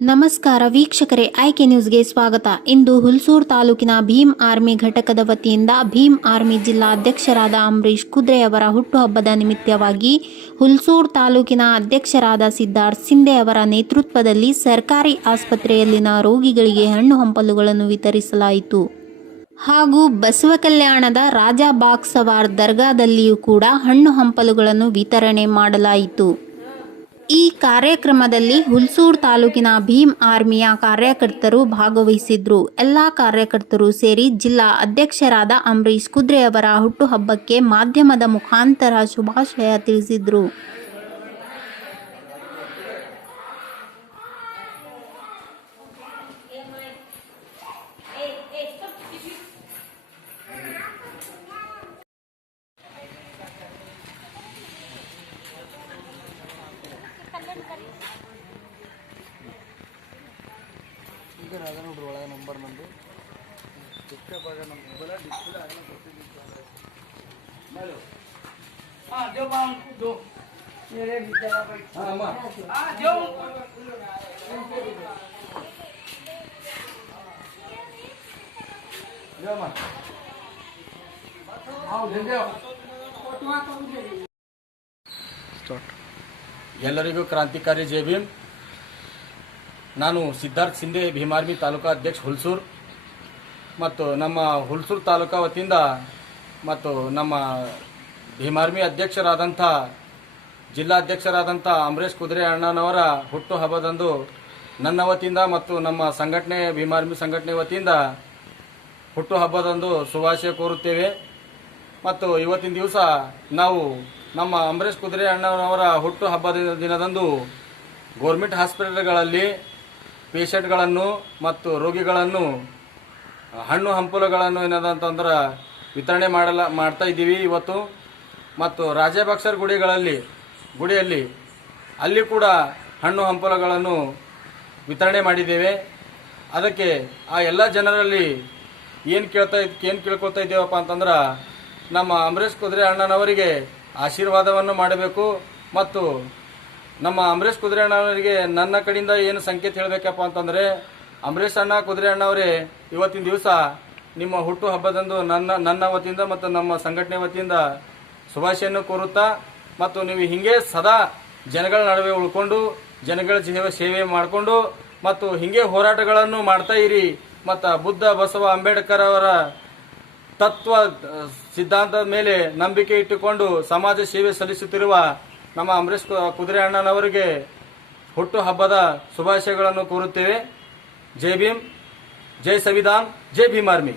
ನಮಸ್ಕಾರ ವೀಕ್ಷಕರೇ, ಆಯ್ಕೆ ನ್ಯೂಸ್ಗೆ ಸ್ವಾಗತ. ಇಂದು ಹುಲ್ಸೂರು ತಾಲೂಕಿನ ಭೀಮ್ ಆರ್ಮಿ ಘಟಕದ ವತಿಯಿಂದ ಭೀಮ್ ಆರ್ಮಿ ಜಿಲ್ಲಾ ಅಧ್ಯಕ್ಷರಾದ ಕುದ್ರೆಯವರ ಹುಟ್ಟುಹಬ್ಬದ ನಿಮಿತ್ತವಾಗಿ ಹುಲ್ಸೂರು ತಾಲೂಕಿನ ಅಧ್ಯಕ್ಷರಾದ ಸಿದ್ಧಾರ್ಥ್ ಸಿಂಧೆ ಅವರ ನೇತೃತ್ವದಲ್ಲಿ ಸರ್ಕಾರಿ ಆಸ್ಪತ್ರೆಯಲ್ಲಿನ ರೋಗಿಗಳಿಗೆ ಹಣ್ಣು ಹಂಪಲುಗಳನ್ನು ವಿತರಿಸಲಾಯಿತು. ಹಾಗೂ ಬಸವ ಕಲ್ಯಾಣದ ರಾಜಾ ಬಾಕ್ಸವಾರ್ ದರ್ಗಾದಲ್ಲಿಯೂ ಕೂಡ ಹಣ್ಣು ಹಂಪಲುಗಳನ್ನು ವಿತರಣೆ ಮಾಡಲಾಯಿತು. ಈ ಕಾರ್ಯಕ್ರಮದಲ್ಲಿ ಹುಲ್ಸೂರು ತಾಲೂಕಿನ ಭೀಮ್ ಆರ್ಮಿಯ ಕಾರ್ಯಕರ್ತರು ಭಾಗವಹಿಸಿದ್ರು. ಎಲ್ಲ ಕಾರ್ಯಕರ್ತರು ಸೇರಿ ಜಿಲ್ಲಾ ಅಧ್ಯಕ್ಷರಾದ ಅಂಬರೀಶ್ ಕುದ್ರೆಯವರ ಹುಟ್ಟುಹಬ್ಬಕ್ಕೆ ಮಾಧ್ಯಮದ ಮುಖಾಂತರ ಶುಭಾಶಯ ತಿಳಿಸಿದ್ರು. ಈಗ ಅದ ನೋಡ್ರಿ ಒಳಗೆ ನಂಬರ್ ನಂದು ಡಿಸ್ಪ್ಲೇ ಭಾಗ ನಮ್ಮ ಮೊಬೈಲ ಡಿಸ್ಪ್ಲೇ ಆಗಲ್ಲ ಗೊತ್ತಿಲ್ಲ हाँ जो बाउंड दो मेरे बेचारा भाई ಹಾಂ ಅಮ್ಮ हाँ जो ಹೇಳಮ್ಮ ಹಾಂ ಧನ್ಯವಾದ ಎಲ್ಲರಿಗೂ ಕ್ರಾಂತಿಕಾರಿ ಜೈ ಭೀಮ್ ನಾನು ಸಿದ್ಧಾರ್ಥ ಸಿಂಧೆ ಭೀಮಾರ್ಮಿ ತಾಲೂಕಾ ಅಧ್ಯಕ್ಷ ಹುಲ್ಸೂರು. ಮತ್ತು ನಮ್ಮ ಹುಲ್ಸೂರು ತಾಲೂಕಾ ವತಿಯಿಂದ ಮತ್ತು ನಮ್ಮ ಭೀಮಾರ್ಮಿ ಅಧ್ಯಕ್ಷರಾದಂಥ ಜಿಲ್ಲಾಧ್ಯಕ್ಷರಾದಂಥ ಅಂಬರೀಶ್ ಕುದುರೆ ಅಣ್ಣನವರ ಹುಟ್ಟು ಹಬ್ಬದಂದು ನನ್ನ ವತಿಯಿಂದ ಮತ್ತು ನಮ್ಮ ಸಂಘಟನೆ ಭೀಮಾರ್ಮಿ ಸಂಘಟನೆ ವತಿಯಿಂದ ಹುಟ್ಟು ಹಬ್ಬದಂದು ಶುಭಾಶಯ ಕೋರುತ್ತೇವೆ. ಮತ್ತು ಇವತ್ತಿನ ದಿವಸ ನಾವು ನಮ್ಮ ಅಂಬರೀಶ್ ಕುದುರೆ ಅಣ್ಣನವರ ಹುಟ್ಟು ಹಬ್ಬದ ದಿನದಂದು ಗೋರ್ಮೆಂಟ್ ಹಾಸ್ಪಿಟಲ್ಗಳಲ್ಲಿ ಪೇಷಂಟ್ಗಳನ್ನು ಮತ್ತು ರೋಗಿಗಳನ್ನು, ಹಣ್ಣು ಹಂಪಲುಗಳನ್ನು ಏನದಂತಂದ್ರೆ ವಿತರಣೆ ಮಾಡಲ, ಮಾಡ್ತಾ ಇದ್ದೀವಿ ಇವತ್ತು. ಮತ್ತು ರಾಜಭಕ್ಷರ್ ಗುಡಿಗಳಲ್ಲಿ, ಗುಡಿಯಲ್ಲಿ ಅಲ್ಲಿ ಕೂಡ ಹಣ್ಣು ಹಂಪಲುಗಳನ್ನು ವಿತರಣೆ ಮಾಡಿದ್ದೇವೆ. ಅದಕ್ಕೆ ಆ ಎಲ್ಲ ಜನರಲ್ಲಿ ಏನು ಕೇಳ್ತಾ ಏನು ಕೇಳ್ಕೊಳ್ತಾ ಇದ್ದೇವಪ್ಪ ಅಂತಂದ್ರೆ ನಮ್ಮ ಅಂಬರೀಶ್ ಕುದುರೆ ಅಣ್ಣನವರಿಗೆ ಆಶೀರ್ವಾದವನ್ನು ಮಾಡಬೇಕು. ಮತ್ತು ನಮ್ಮ ಅಂಬರೀಷ್ ಕುದುರೆ ಅಣ್ಣವರಿಗೆ ನನ್ನ ಕಡೆಯಿಂದ ಏನು ಸಂಕೇತ ಹೇಳಬೇಕಪ್ಪ ಅಂತಂದರೆ, ಅಂಬರೀಷ್ ಅಣ್ಣ ಕುದುರೆ ಅಣ್ಣವರೇ ಇವತ್ತಿನ ದಿವಸ ನಿಮ್ಮ ಹುಟ್ಟು ಹಬ್ಬದಂದು ನನ್ನ ನನ್ನ ವತಿಯಿಂದ ಮತ್ತು ನಮ್ಮ ಸಂಘಟನೆ ವತಿಯಿಂದ ಶುಭಾಶಯನ್ನು ಕೋರುತ್ತಾ ಮತ್ತು ನೀವು ಹಿಂಗೆ ಸದಾ ಜನಗಳ ನಡುವೆ ಉಳ್ಕೊಂಡು, ಜನಗಳ ಸೇವೆ ಸೇವೆ ಮಾಡಿಕೊಂಡು ಮತ್ತು ಹಿಂಗೆ ಹೋರಾಟಗಳನ್ನು ಮಾಡ್ತಾ ಇರಿ. ಮತ್ತು ಬುದ್ಧ ಬಸವ ಅಂಬೇಡ್ಕರ್ ಅವರ ತತ್ವ, ಸಿದ್ಧಾಂತದ ಮೇಲೆ ನಂಬಿಕೆ ಇಟ್ಟುಕೊಂಡು ಸಮಾಜ ಸೇವೆ ಸಲ್ಲಿಸುತ್ತಿರುವ ನಮ್ಮ ಅಂಬರೀಶ್ ಕು- ಕುದುರೆ ಅಣ್ಣನವರಿಗೆ ಹುಟ್ಟು ಹಬ್ಬದ ಶುಭಾಶಯಗಳನ್ನು ಕೋರುತ್ತೇವೆ. ಜೈ ಭೀಮ್, ಜೈ ಸಂವಿಧಾನ್, ಜೈ ಭೀಮ್ ಆರ್ಮಿ.